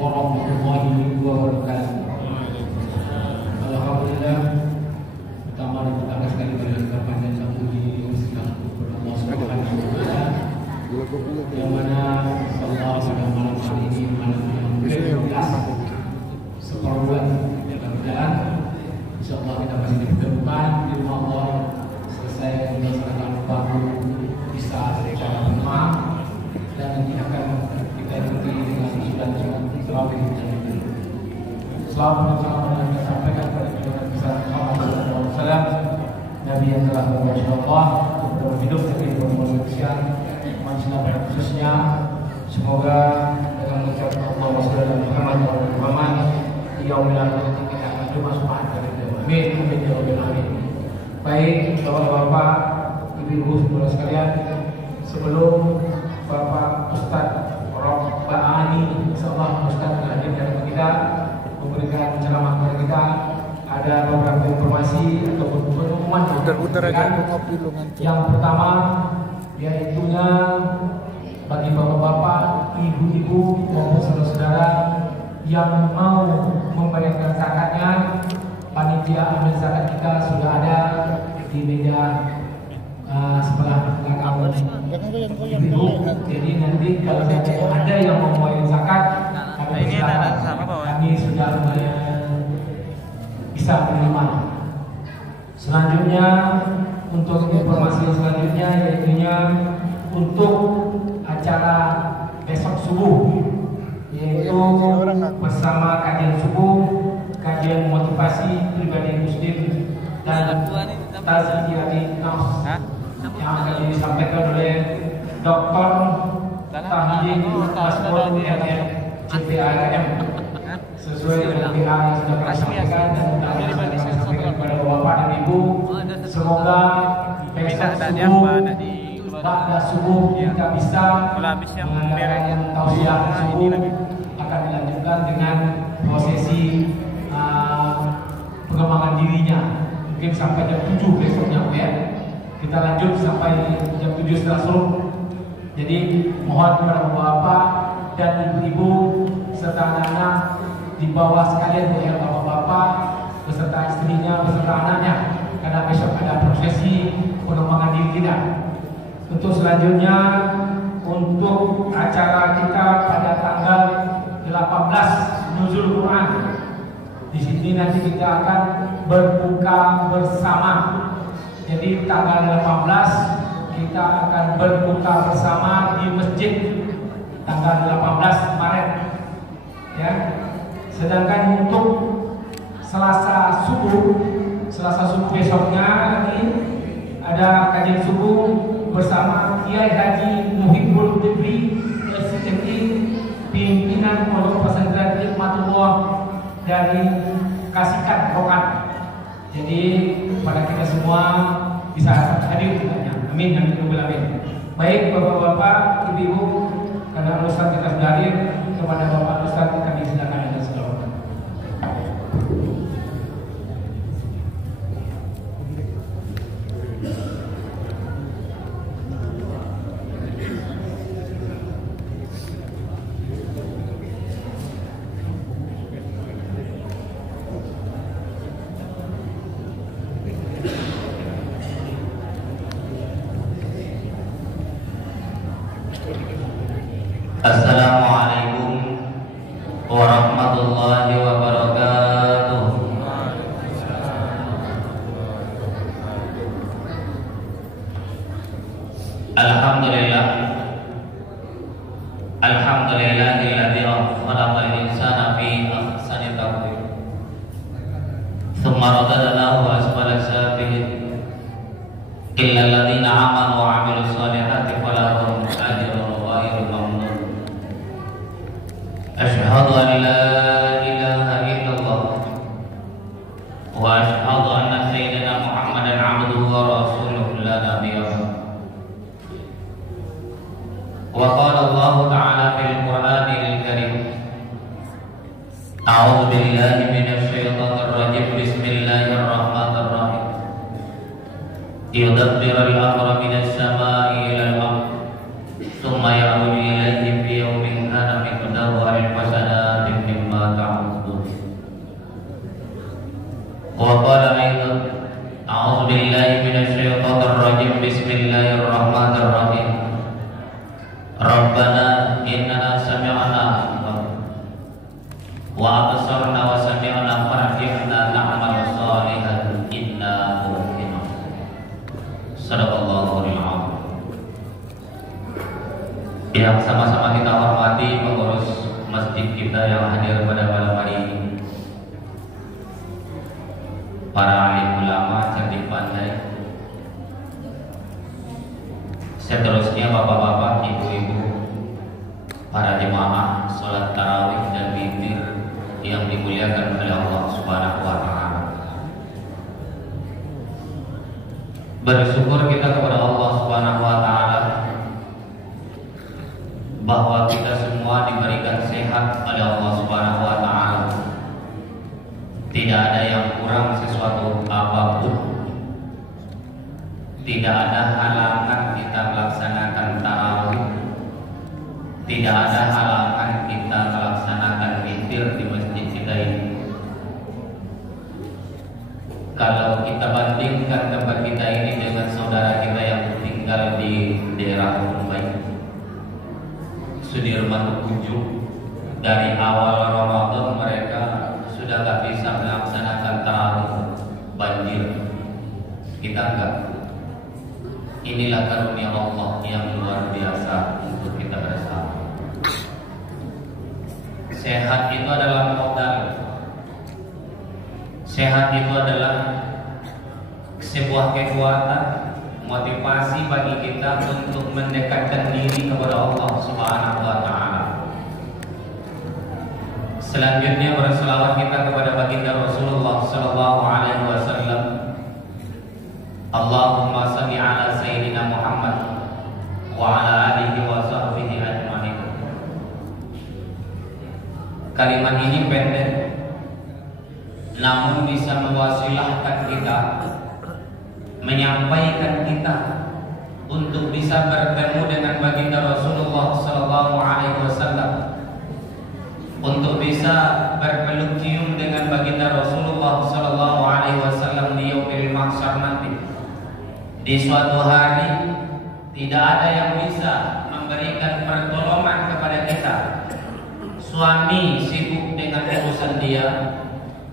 warahmatullahi wabarakatuh. Alhamdulillah, pertama kita sekali berhadapan dan puji kepada Allah Subhanahu wa taala. Yang mana Allah pada malam hari ini malam yang ke-12 seperempat mudah-mudahan insyaallah kita masih di depan di rumah Allah selesai melaksanakan baru bisa secara benar dan nanti akan kita ikuti dengan sudah terawih dan selamat yang kita sampaikan kepada kita besar Muhammad SAW, Nabi yang telah bermasyaallah hidup dari manusia manusia pada khususnya. Semoga dengan ucapan Allah Muhammad yaumil akhir kita akan masuk pada amin amin ya rabbal alamin. Baik bapak-bapak, ibu-ibu saudara sekalian, sebelum Bapak Ustadz Robbani insyaallah Ustadz hadir dari kita memberikan ceramah kepada kita, ada beberapa informasi ataupun pengumuman yang pertama yaitunya bagi bapak-bapak, ibu-ibu maupun saudara-saudara yang mau membayarkan zakatnya, panitia amil zakat kita sudah ada di meja sebelah belakang ibu. Jadi nanti kalau ada yang mau membayar zakat, kami sudah bisa menerima. Selanjutnya untuk informasi selanjutnya yaitunya untuk acara besok subuh, yaitu bersama kajian subuh, kajian motivasi pribadi muslim dan tazkiyatun nafs yang akan disampaikan oleh Dr. Tahidin Masmur CPAM sesuai dengan PA yang sudah kami sampaikan dan kami sampaikan kepada bapak dan ibu. Semoga besok subuh pada subuh kita bisa mengadakan tausiah subuh akan dilanjutkan dengan prosesi pengembangan dirinya mungkin sampai jam 7 besoknya ya. Kita lanjut sampai jam 7 setelah suruh. Jadi mohon kepada bapak dan ibu-ibu serta anak-anak di bawah sekalian ya, bapak-bapak beserta istrinya beserta anaknya, karena besok ada prosesi pengembangan diri kita. Untuk selanjutnya untuk acara kita pada tanggal 18 Nuzul Quran. Di sini nanti kita akan berbuka bersama. Jadi tanggal 18 kita akan berbuka bersama di masjid tanggal 18 Maret. Ya. Sedangkan untuk Selasa subuh besoknya nanti ada kajian subuh bersama Kiai Haji Muhibbul Dibri LCMI, pimpinan Pondok Pesantren Hikmatullah dari Kasikat Rokat. Jadi pada kita semua bisa hadir katanya. Amin amin amin. Baik bapak-bapak, ibu-ibu, karena Ustaz kita sudah hadir, kepada bapak Ustaz kami silakan ada selawat. Assalamualaikum warahmatullahi wabarakatuh. Alhamdulillah, alhamdulillahilladzi khalaqal insana fi ahsani taqwim, tsumma radadnahu asfala safilin, illa alladziina aamanu wa 'amilus shalihati falahum ajrun ghairu mamnun. Asyhadu an la ilaha illallah wa asyhadu anna sayyidina Muhammadan 'abduhu wa rasuluhu la nabiyya ba'dahu. Wa qala Allah ta'ala fil Qur'anil Karim, a'udzu billahi minasy syaithanir rajim, bismillahirrahmanirrahim. Yudabbirul amra minas samaa'i ilal ardh, tsumma ya'ruju ilayhi fi yawmin kana miqdaruhu alfa sanatin sami'na wa absarna wa sami'na farji'na na'mal shalihan inna muqinun. Sadaqallahul azim. Yang sama-sama kita hormati pengurus masjid kita yang hadir pada malam hari ini, para alim ulama cerdik pandai, seterusnya bapak-bapak, ibu-ibu, para jemaah sholat tarawih dan witir yang dimuliakan oleh Allah Subhanahu wa Ta'ala. Bersyukur kita kepada Allah Subhanahu wa Ta'ala bahwa kita semua diberikan sehat oleh Allah Subhanahu wa Ta'ala. Tidak ada yang kurang sesuatu apapun. Tidak ada halangan kita melaksanakan tarawih. Tidak ada halangan kita melaksanakan witir di masjid kita ini. Kalau kita bandingkan tempat kita ini dengan saudara kita yang tinggal di daerah Mumbai, Sudirman Ujung, dari awal Ramadan mereka sudah gak bisa melaksanakan tarawih, banjir. Kita enggak. Inilah karunia Allah yang luar biasa untuk kita bersama. Sehat itu adalah modal. Sehat itu adalah sebuah kekuatan, motivasi bagi kita untuk mendekatkan diri kepada Allah Subhanahu wa Ta'ala. Selanjutnya berselawat kita kepada baginda Rasulullah sallallahu alaihi wasallam. Allahumma shalli ala sayyidina Muhammad wa ala alihi wa sahbihi ajma'in. Kalimat ini pendek, namun bisa mewasilahkan kita, menyampaikan kita untuk bisa bertemu dengan baginda Rasulullah sallallahu alaihi wasallam, untuk bisa berpeluk cium dengan baginda Rasulullah sallallahu alaihi wasallam di yaumil mahsyar nanti. Di suatu hari tidak ada yang bisa memberikan pertolongan kepada kita. Suami sibuk dengan urusan dia,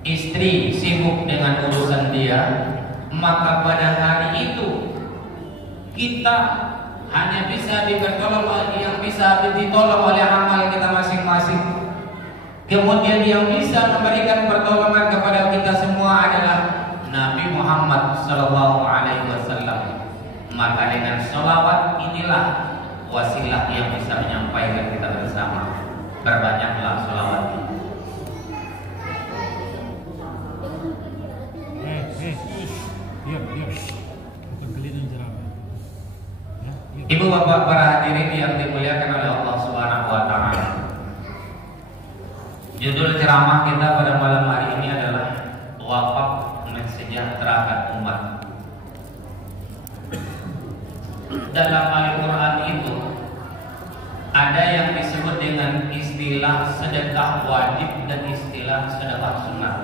istri sibuk dengan urusan dia, maka pada hari itu kita hanya bisa dipertolong, yang bisa ditolong oleh amal kita masing-masing. Kemudian yang bisa memberikan pertolongan kepada kita semua adalah Nabi Muhammad sallallahu alaihi wasallam. Maka dengan sholawat inilah wasilah yang bisa menyampaikan kita bersama. Perbanyaklah sholawat ini. Ibu bapak para hadirin yang dimuliakan oleh Allah Subhanahu wa Ta'ala, judul ceramah kita pada malam hari ini adalah Wakaf mensejahterakan umat. Dalam Al-Quran itu ada yang disebut dengan istilah sedekah wajib dan istilah sedekah sunnah.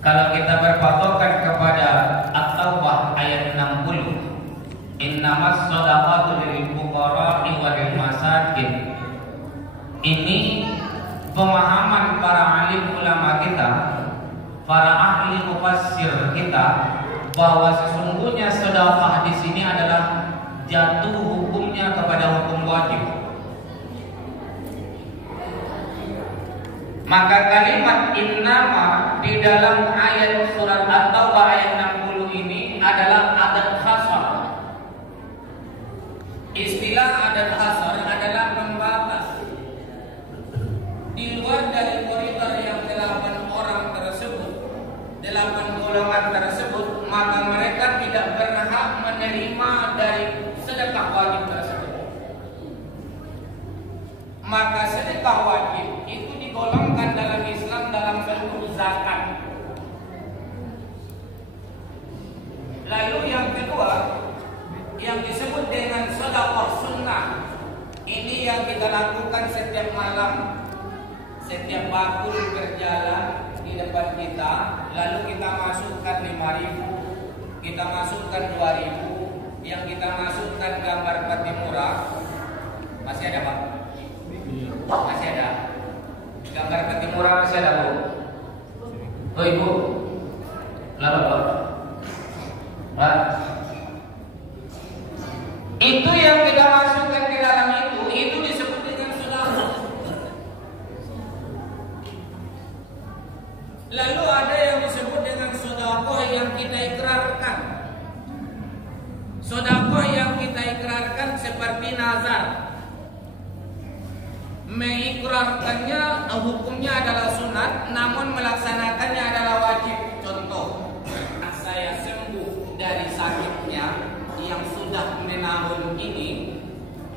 Kalau kita berpatokan kepada At-Taubah ayat 60, innamas shadaqatu lil fuqara'i wal masakin. Ini pemahaman para alim ulama kita, para ahli mufassir kita, bahwa sesungguhnya sedekah di sini adalah jatuh hukumnya kepada hukum wajib. Maka kalimat innama di dalam ayat surat At-Taubah ayat 60 ini adalah adat khasar. Istilah adat khasar adalah pembatas di luar dari koridor yang 8 orang tersebut, 8 golongan tersebut, maka mereka tidak berhak menerima dari sedekah wajib tersebut. Maka sedekah wajib itu digolongkan dalam Islam dalam bentuk zakat. Lalu yang kedua yang disebut dengan sedekah sunnah, ini yang kita lakukan setiap malam. Setiap bakul berjalan di depan kita, lalu kita masukkan 5.000, kita masukkan 2.000, yang kita masukkan gambar pati murah. Masih ada Ibu, lalu Pak, itu yang kita masukkan ke dalam itu disebut dengan sedekah. Lalu ada yang disebut dengan sedekah yang kita ikrarkan. Sedekah yang kita ikrarkan seperti nazar. Mengikrarkannya hukumnya adalah sunat, namun melaksanakannya adalah wajib. Contoh, saya sembuh dari sakitnya yang sudah menahun ini,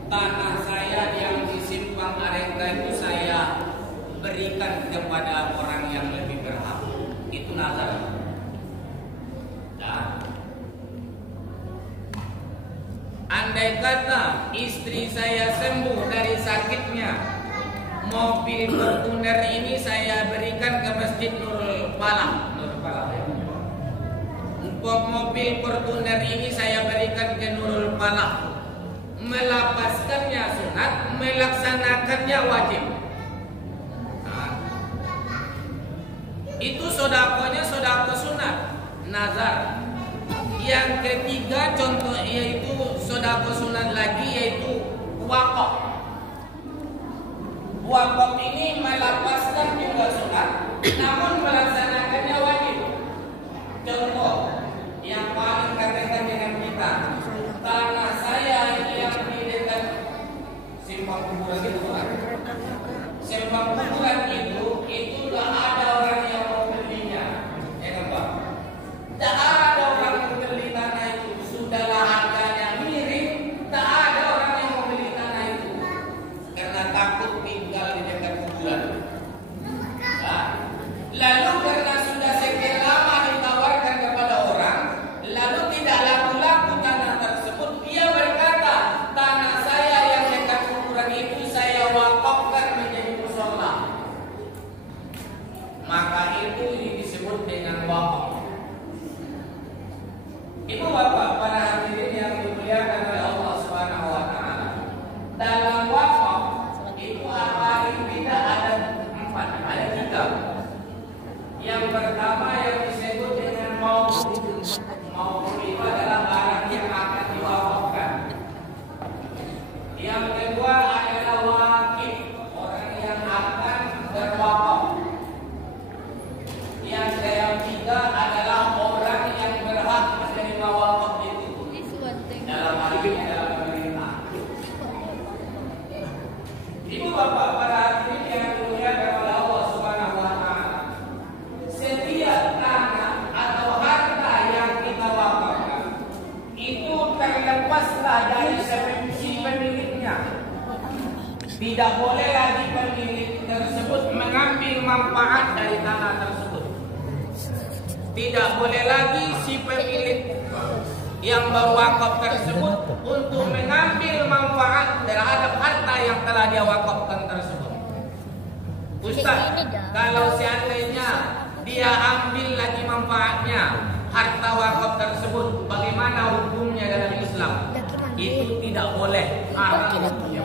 tanah saya yang di Simpang Arengga itu saya berikan kepada orang yang lebih berhak. Itu nazar. Nah, andai kata istri saya sembuh dari sakitnya, mobil Fortuner ini saya berikan ke Masjid Nurul Falah. Mobil Fortuner ini saya berikan ke Nurul Falah. Melepaskannya sunat, melaksanakannya wajib. Nah, itu sedekahnya sedekah sunat, nazar. Yang ketiga contoh yaitu sedekah sunat lagi yaitu wakaf. Wakaf ini melepaskan juga sunat, namun melaksanakannya wajib. Contoh yang paling katakan dengan kita, tanah saya yang di dekat simpang kuburan itu, simpang kuburan itu tak ada orang yang mau belinya, ya kan Pak? Tak ada orang yang beli tanah itu, sudahlah harganya miring, tak ada orang yang mau beli tanah itu karena takut tinggal di dekat kuburan. Nah, lalu karena sudah sekian lama ditawarkan kepada orang, lalu tidak laku-laku tanah tersebut, dia berkata, tanah saya yang dekat kuburan itu saya wakafkan menjadi mushola. Maka itu disebut dengan wakaf. Ibu bapak para hadirin yang dimuliakan oleh Allah Subhanahu wa taala. Dalam wakaf itu paling tidak ada 4, ada 3. Yang pertama yang disebut dengan mauquf. Mauquf itu adalah barang yang akan diwakafkan. Yang kedua adalah wakif, orang yang akan berwakaf. Yang ketiga adalah orang yang berhak menerima wakaf itu. Dalam hal ini adalah pemerintah. Ibu bapak para hadirin yang dimuliakan oleh Allah Subhanahu wa taala. Setiap tanah atau harta yang kita wakafkan itu terlepaslah dari si pemiliknya. Tidak boleh lagi pemilik tersebut mengambil manfaat dari tanah tersebut. Tidak boleh lagi si pemilik yang berwakaf tersebut untuk mengambil manfaat terhadap harta yang telah dia wakafkan tersebut. Ustaz, kalau seandainya dia ambil lagi manfaatnya harta wakaf tersebut, bagaimana hukumnya dalam Islam? Itu tidak boleh, haram hukumnya.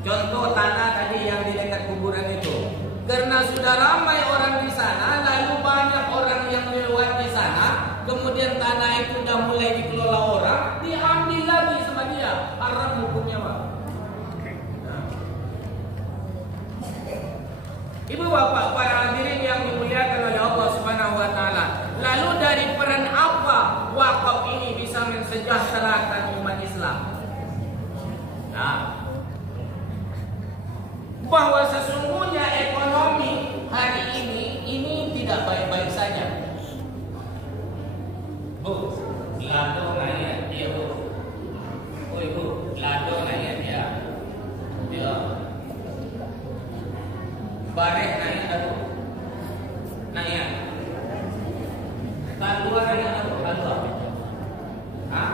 Contoh tanah tadi yang di dekat kuburan itu, karena sudah ramai orang di sana, lalu banyak orang yang lewat di sana, kemudian tanah itu sudah mulai dikelola orang, diambil lagi sama dia, haram hukumnya Pak. Ibu bapak para hadirin yang dimuliakan oleh Allah Subhanahu wa taala. Lalu dari peran apa wakaf ini bisa mensejahterakan umat Islam? Nah, bahwa sesungguhnya ekonomi hari ini tidak baik-baik saja. Bu, lado naik dia bu. Oh ibu, lado naik dia. Dia. Bareh naik aku. Naik. Kalua naik aku, kalua. Hah?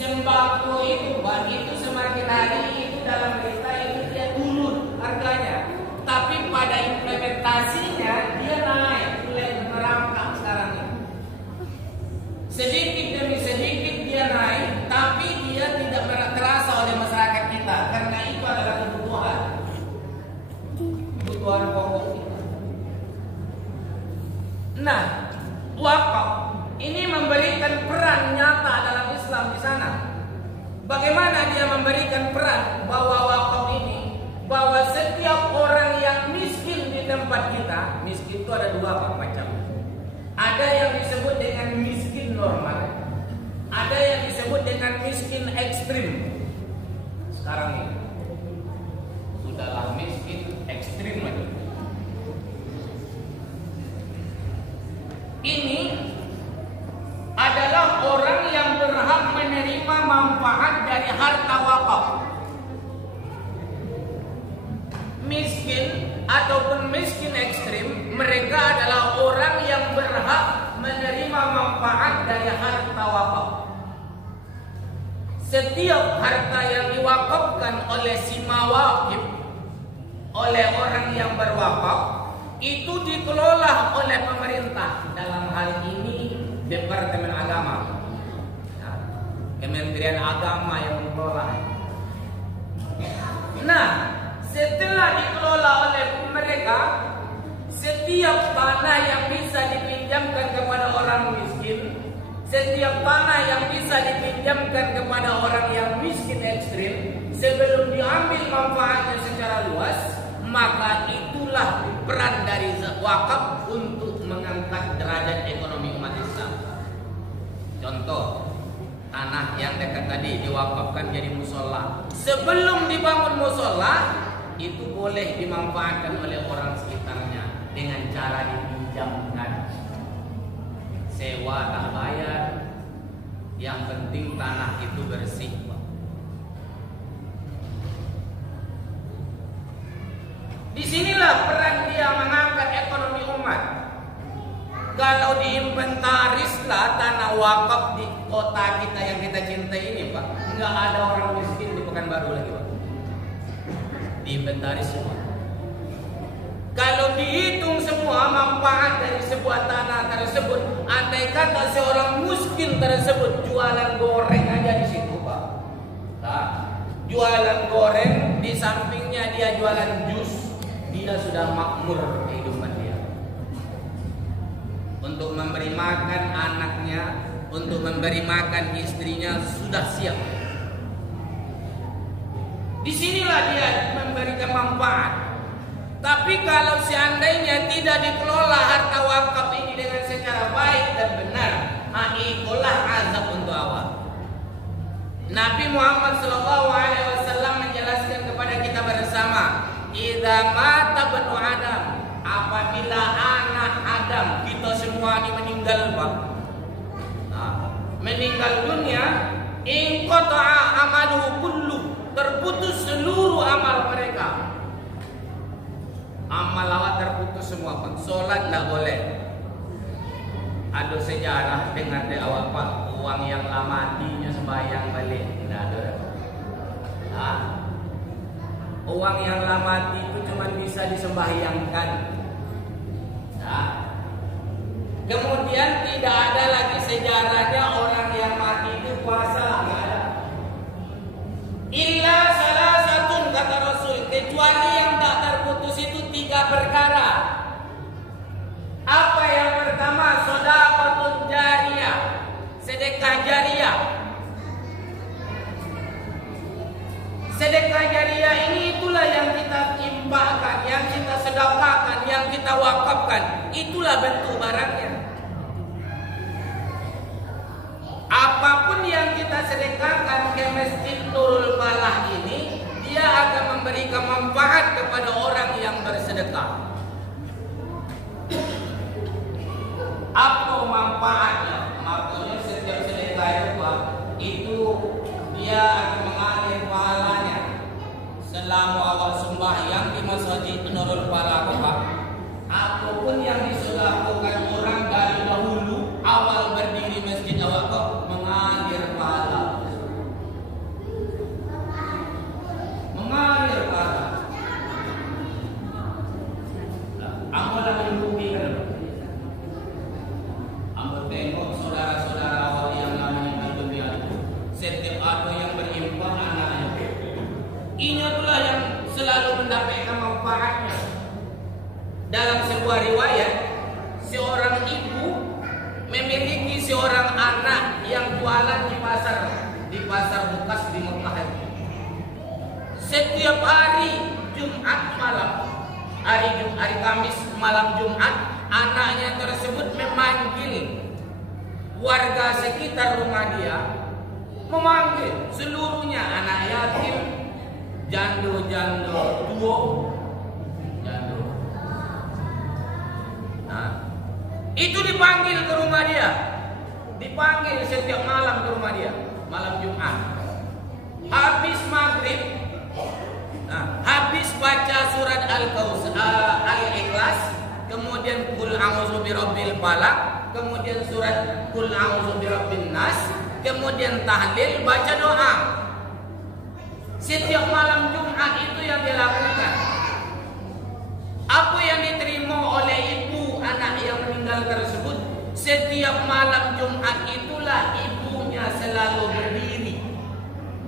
Sembako itu, begitu semakin hari itu dalam berita itu dia turun harganya, tapi pada implementasinya dia naik, mulai merangkak sekarang ini. Sedikit demi sedikit dia naik, tapi dia tidak terasa oleh masyarakat kita, karena itu adalah kebutuhan. Bagaimana dia memberikan peran bahwa wakaf ini, bahwa setiap orang yang miskin di tempat kita, miskin itu ada dua macam. Ada yang disebut dengan miskin normal, ada yang disebut dengan miskin ekstrim. Sekarang ini sudahlah miskin ekstrim lagi. Ini adalah orang yang berhak menerima manfaat dari harta wakaf. Miskin ataupun miskin ekstrim, mereka adalah orang yang berhak menerima manfaat dari harta wakaf. Setiap harta yang diwakafkan oleh si mawakif, oleh orang yang berwakaf, itu dikelola oleh pemerintah. Dalam hal ini Departemen Agama, Kementerian Agama yang mengelola. Nah, setelah dikelola oleh mereka, setiap tanah yang bisa dipinjamkan kepada orang miskin, setiap tanah yang bisa dipinjamkan kepada orang yang miskin ekstrim, sebelum diambil manfaatnya secara luas, maka itulah peran dari wakaf untuk mengangkat derajat ekonomi umat Islam. Contoh, tanah yang dekat tadi diwakafkan jadi musola. Sebelum dibangun musola, itu boleh dimanfaatkan oleh orang sekitarnya dengan cara dipinjamkan. Sewa tak bayar, yang penting tanah itu bersih. Disinilah peran dia mengangkat ekonomi umat. Kalau diinventarislah tanah wakaf di kota kita yang kita cintai ini, Pak, nggak ada orang miskin di Pekanbaru lagi, Pak. Diinventaris semua. Kalau dihitung semua manfaat dari sebuah tanah tersebut, andai kata seorang miskin tersebut jualan goreng aja di situ, Pak. Nah, jualan goreng, di sampingnya dia jualan jus, dia sudah makmur kehidupan dia. Untuk memberi makan anaknya, untuk memberi makan istrinya sudah siap. Disinilah dia memberikan manfaat. Tapi kalau seandainya tidak dikelola harta wakaf ini dengan secara baik dan benar, itulah azab untuk awak. Nabi Muhammad SAW menjelaskan kepada kita bersama, idza mata banu Adam, apabila anak Adam, kita semua ini meninggal, Pak. Meninggal dunia, inqata'a amaluhu kullu, terputus seluruh amal mereka. Amal awak terputus semua, Pak. Solat tidak boleh. Ada sejarah dengar dari awak, Pak, uang yang lama matinya sembahyang balik. Tidak ada. Uang yang lama mati itu cuma bisa disembahyangkan. Kemudian tidak ada lagi sejarahnya orang yang mati itu puasa. Tidak ada. Illa salah satu kata Rasul, kecuali yang tak terputus itu 3 perkara. Apa yang pertama? Sedekah jariyah, sedekah jariyah. Sedekah jariyah ini itulah yang kita infakkan, yang kita sedekahkan, yang kita wakafkan. Itulah bentuk barangnya. Apapun yang kita sedekahkan ke Masjid Nurul Falah ini, dia akan memberikan manfaat kepada orang yang bersedekah. Apa manfaatnya? Makanya setiap sedekah itu dia akan mengalir pahalanya selama awal sembahyang di Masjid Nurul Falah, Pak. Apapun yang disedekahkan orang dari dahulu awal berdiri masjid awak mengalir pahala. Mengalir pahala. Amalah membuktikan. Ambo tengok saudara-saudara awak yang namanya di dunia itu, setiap ada yang berinfak anaknya. Ini itulah yang selalu mendapatkan manfaatnya. Dalam sebuah riwayat, seorang ibu memiliki seorang anak yang jualan di pasar bekas di Mekah. Jumat malam, hari Kamis malam Jumat, anaknya tersebut memanggil warga sekitar rumah dia, memanggil seluruhnya, anak yatim, janda-janda tua, janda. Nah, itu dipanggil ke rumah dia, dipanggil setiap malam ke rumah dia, malam Jumat. Habis maghrib, habis baca surat Al-Ikhlas, kemudian Qul a'udzu birabbil falaq, kemudian surat Qul a'udzu birabbin nas, kemudian tahlil, baca doa. Setiap malam Jumat itu yang dilakukan. Apa yang diterima oleh ibu anak yang meninggal tersebut, setiap malam Jumat itulah ibunya selalu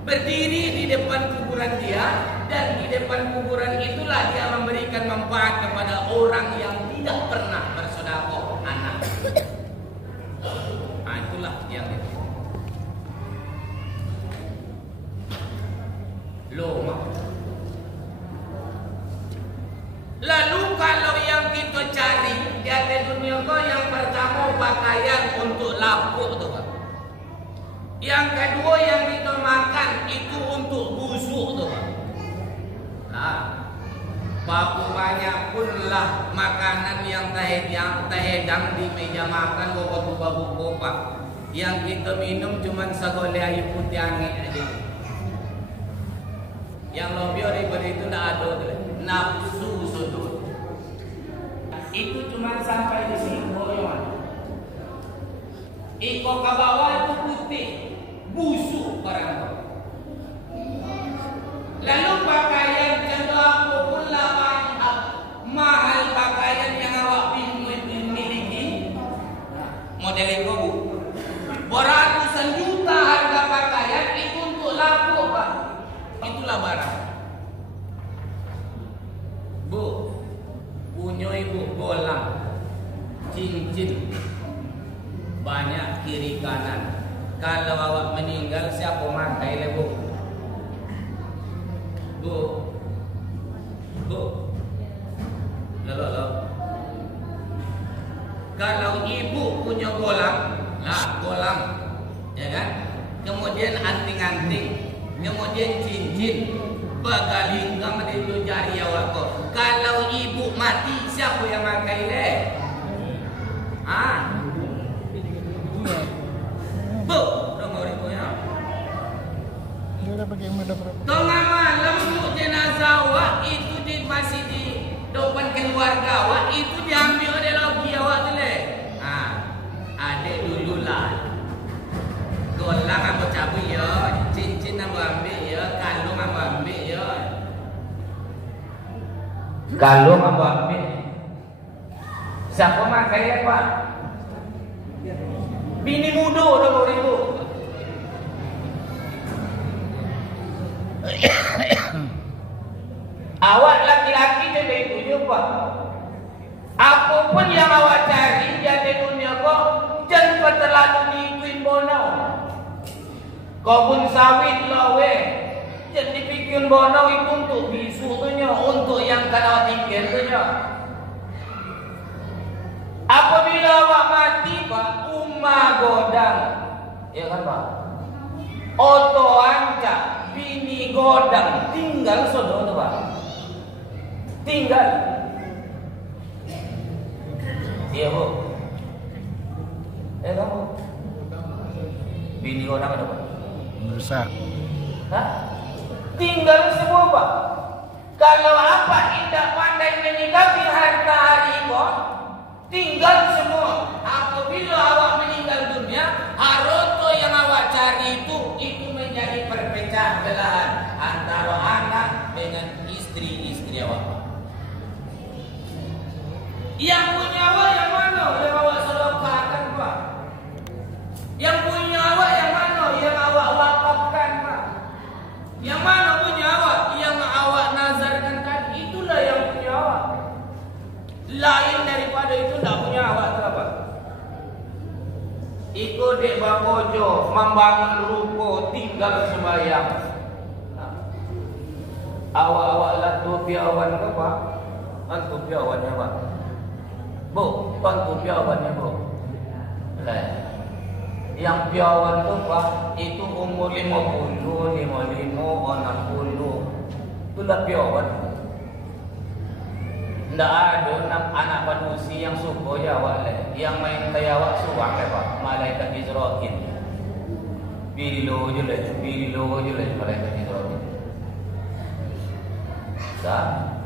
berdiri di depan kuburan dia, dan di depan kuburan itulah dia memberikan manfaat kepada orang yang tidak pernah bersedekah anak. Nah, itulah yang itu. Lalu kalau yang kita cari di atas dunia kau, yang pertama pakaian untuk lapuk tu kan. Yang kedua yang kita makan itu untuk busuk tu kan. Nah, berapa banyak punlah makanan yang terhidang di meja makan babu kopak. Yang kita minum cuma segoleh air putih angin aja. Yang lebih daripada itu tidak ada tu. Nafsu sudut. Itu cuma sampai di sini. Iko ke bawah itu putih, busuk barang tu. Lalu pakaian contoh apapun lah mahal pakaian yang awak miliki, model itu beratusan juta harga pakaian itu untuk lapuk pak. Itulah barang. Bu, punya ibu bolang, cincin, banyak kiri kanan. Kalau awak meninggal, siapa makai le bu? Lalu. Kalau ibu punya bolang, bolang, ya kan? Kemudian anting-anting, kemudian cincin, bagalinggang itu jari awak kok. Kalau ibu mati, siapa yang makai le? Bu, nomor itu ya. Tengah malam jenazah awak itu masih di depan keluarga awak, itu diambil oleh lagi awak tu le. Adik dulu lah. Golang aku cabut ya, cincin aku ambil ya, kalung aku ambil ya. Kalung aku ambil. Siapa makai ya pak? Bini muda 20.000. Awak laki-laki jadi itu juga. Apapun yang awak cari di dunia kau, jangan terlalu diikutin bonau. Kebun sawit lawe, jadi bikin bonau itu untuk bisu tu nya, untuk yang kalau tinggal tu nya. Apabila awak mati pak, godang, ya kan pak? Oto ancak, bini godang, tinggal saudara tu pak. Tinggal. Iya bu. Kamu? Bini godang ada pak? Rusak. Tinggal semua pak. Kalau apa tidak pandai menyikapi harta hari kau, tinggal semua. Apabila awak meninggal dunia, harta yang awak cari itu menjadi perpecah belahan antara anak dengan istri awak. Yang punya awak yang mana? Yang awak sedekahkan pak. Yang punya awak yang mana? Yang awak wakafkan pak. Yang mana punya awak? Yang awak nazarkan tadi. Itulah yang punya awak. Lain daripada itu tak punya awak tu apa? Ikut dek bakojo, membangun ruko, tinggal sembahyang. Awak-awak lah tu piawan ke Pak? Antu piawannya Pak. Bu, antu piawannya Bu. Lah. Yang piawan itu Pak, itu umur 50, 55, 60. Itulah piawan. Nggak ada anak manusia yang suka jawab leh, yang main tayawak suang leh Pak, malaikat Israil. Bilo je leh malaikat Israil. Dah.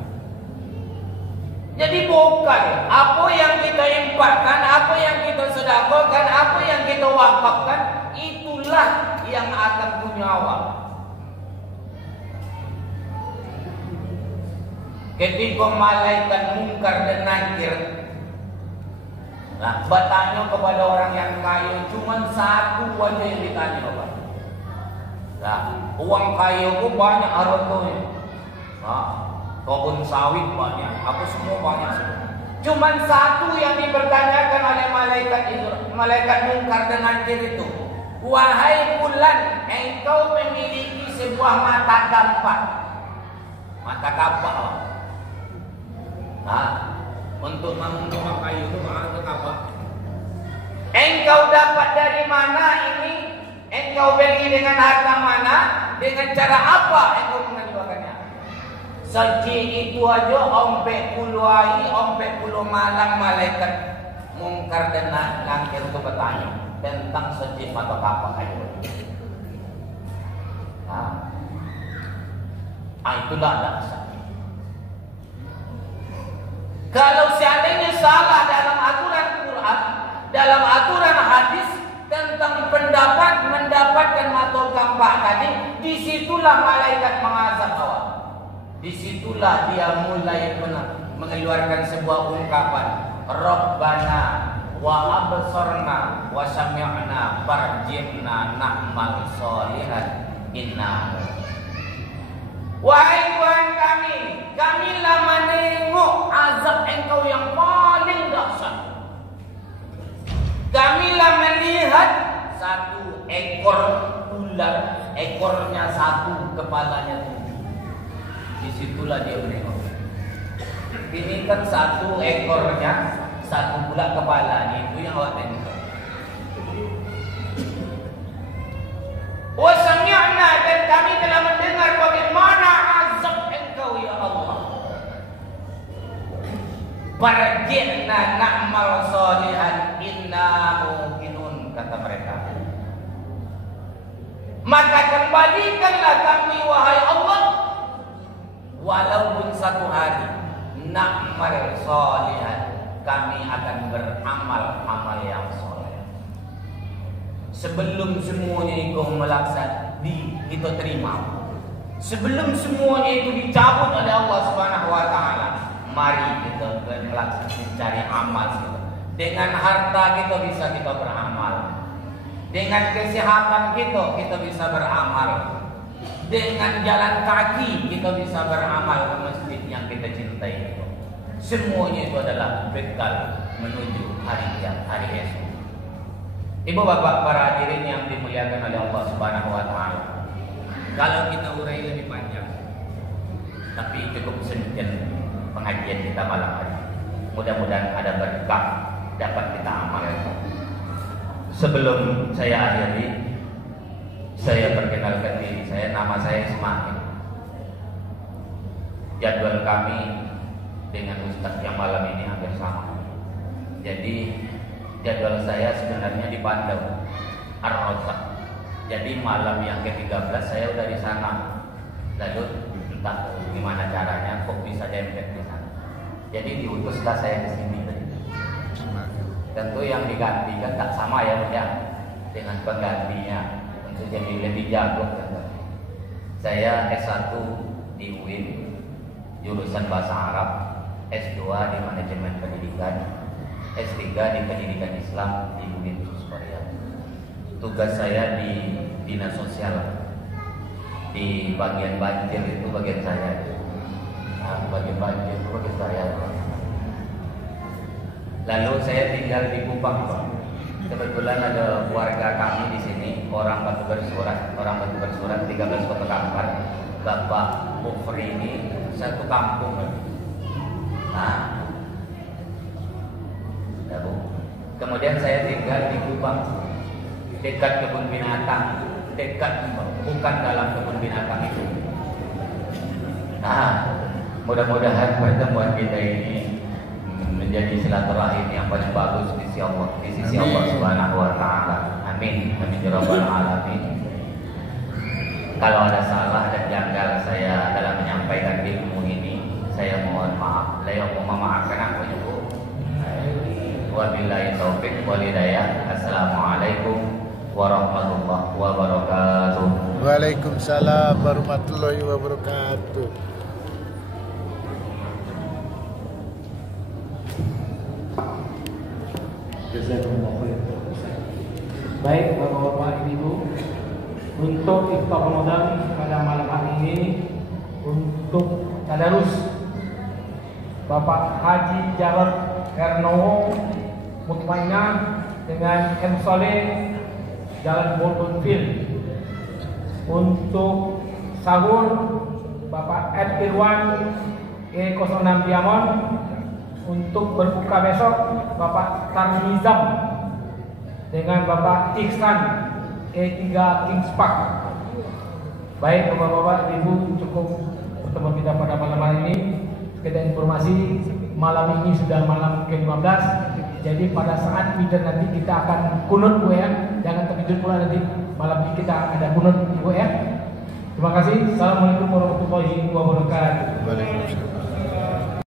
Jadi bukan apa yang kita infakkan, apa yang kita sedekahkan, apa yang kita wakafkan, itulah yang akan punya awal. Ketika malaikat mungkar dan nakir, nah, bertanya kepada orang yang kaya, cuma satu aja yang ditanya Pak. Nah, uang kaya itu banyak hartanya. Nah, kebun sawit banyak, apa semua banyak semua. Cuma satu yang dipertanyakan oleh malaikat mungkar dan nakir itu, wahai fulan, engkau memiliki sebuah mata kapak. Mata kapak. Nah, untuk mengumpulkan kayu itu mata kapak. Engkau dapat dari mana ini? Engkau beli dengan harta mana? Dengan cara apa engkau menjualkannya? Saji itu aja ompek puluh hari, ompek puluh malam malaikat mungkar dan nakir itu bertanya tentang saji mata kapak kayu. Nah, itulah dasar. Kalau seandainya salah dalam aturan Quran, dalam aturan hadis tentang pendapat mendapatkan mata kapak tadi, disitulah malaikat mengazab awak. Disitulah dia mulai mengeluarkan sebuah ungkapan, Rabbana wa absarna wa sami'na farji'na na'mal sholihan inna. Wahai Tuhan kami, kamilah menengok azab engkau yang paling dahsyat. Kamilah melihat satu ekor ular, ekornya satu, kepalanya 7. Disitulah dia menengok. Ini kan satu ekornya, satu pula kepalanya, itu yang awak tengok. Wasami'na, dan kami telah mendengar bagaimana azab engkau ya Allah. Farji'na na'mal sholihan inna muqinun, kata mereka. Maka kembalikanlah kami wahai Allah, walaupun satu hari, na'mal sholihan, kami akan beramal amal yang soleh. Sebelum semuanya itu kita terima, sebelum semuanya itu dicabut oleh Allah Subhanahu wa taala, mari kita mencari amal kita. Dengan harta kita bisa kita beramal. Dengan kesehatan kita bisa beramal. Dengan jalan kaki kita bisa beramal ke masjid yang kita cintai. Semuanya itu adalah bekal menuju hari esok. Ibu bapak para hadirin yang dimuliakan oleh Allah Subhanahu wa taala. Kalau kita urai lebih panjang, tapi cukup sedikit pengajian kita malam hari. Mudah-mudahan ada berkah dapat kita amalkan. Sebelum saya akhiri, saya perkenalkan diri saya, nama saya Ismail. Jadwal kami dengan Ustaz yang malam ini hampir sama. Jadi jadwal saya sebenarnya di Bandung, Ar-Rozak. Jadi malam yang ke-13 saya udah di sana. Lalu entah gimana caranya kok bisa dempet di sana. Jadi diutuslah saya ke sini. Tentu yang digantikan tak sama ya dengan penggantinya. Tentu jadi lebih jago. Saya S1 di UIN, jurusan Bahasa Arab, S2 di Manajemen Pendidikan, S3 di Pendidikan Islam di UIN Korea. Tugas saya di Dinas Sosial, di bagian banjir itu bagian saya. Nah, bagian banjir itu bagian saya. Lalu saya tinggal di Kupang, Pak. Kebetulan ada warga kami di sini, orang Batu Bersurat 13 Kota Kampar. Bapak Mufri ini satu kampung. Nah, ya Bu. Kemudian saya tinggal di Kupang, dekat kebun binatang, bukan dalam kebun binatang itu. Nah, mudah-mudahan pertemuan kita ini menjadi silaturahim yang paling bagus di sisi Allah Subhanahu wa taala. Amin. Amin ya rabbal alamin. Kalau ada salah dan janggal saya dalam menyampaikan ilmu ini, saya mohon maaf. Saya mau memaafkan aku juga. Wabillahi taufik wal hidayah. Assalamualaikum warahmatullahi wabarakatuh. Waalaikumsalam warahmatullahi wabarakatuh. Jazakumullah khair. Baik Bapak-bapak Ibu, untuk iftar Ramadan pada malam hari ini untuk tadarus Bapak Haji Jarod Hernowo Mutmainah dengan M Soleh Jalan Boltonville. Untuk sahur Bapak Ed Irwan E06 Diamond. Untuk berbuka besok Bapak Tarmizam dengan Bapak Iksan E3 Kings Park. Baik Bapak-bapak Ibu, cukup pertemuan kita pada malam hari ini. Sekedar informasi, malam ini sudah malam ke-15. Jadi pada saat witir nanti kita akan kunut Bu ya. Jangan terkejut pula nanti malam ini kita ada kunut Bu ya. Terima kasih. Assalamualaikum warahmatullahi wabarakatuh. Waalaikumsalam.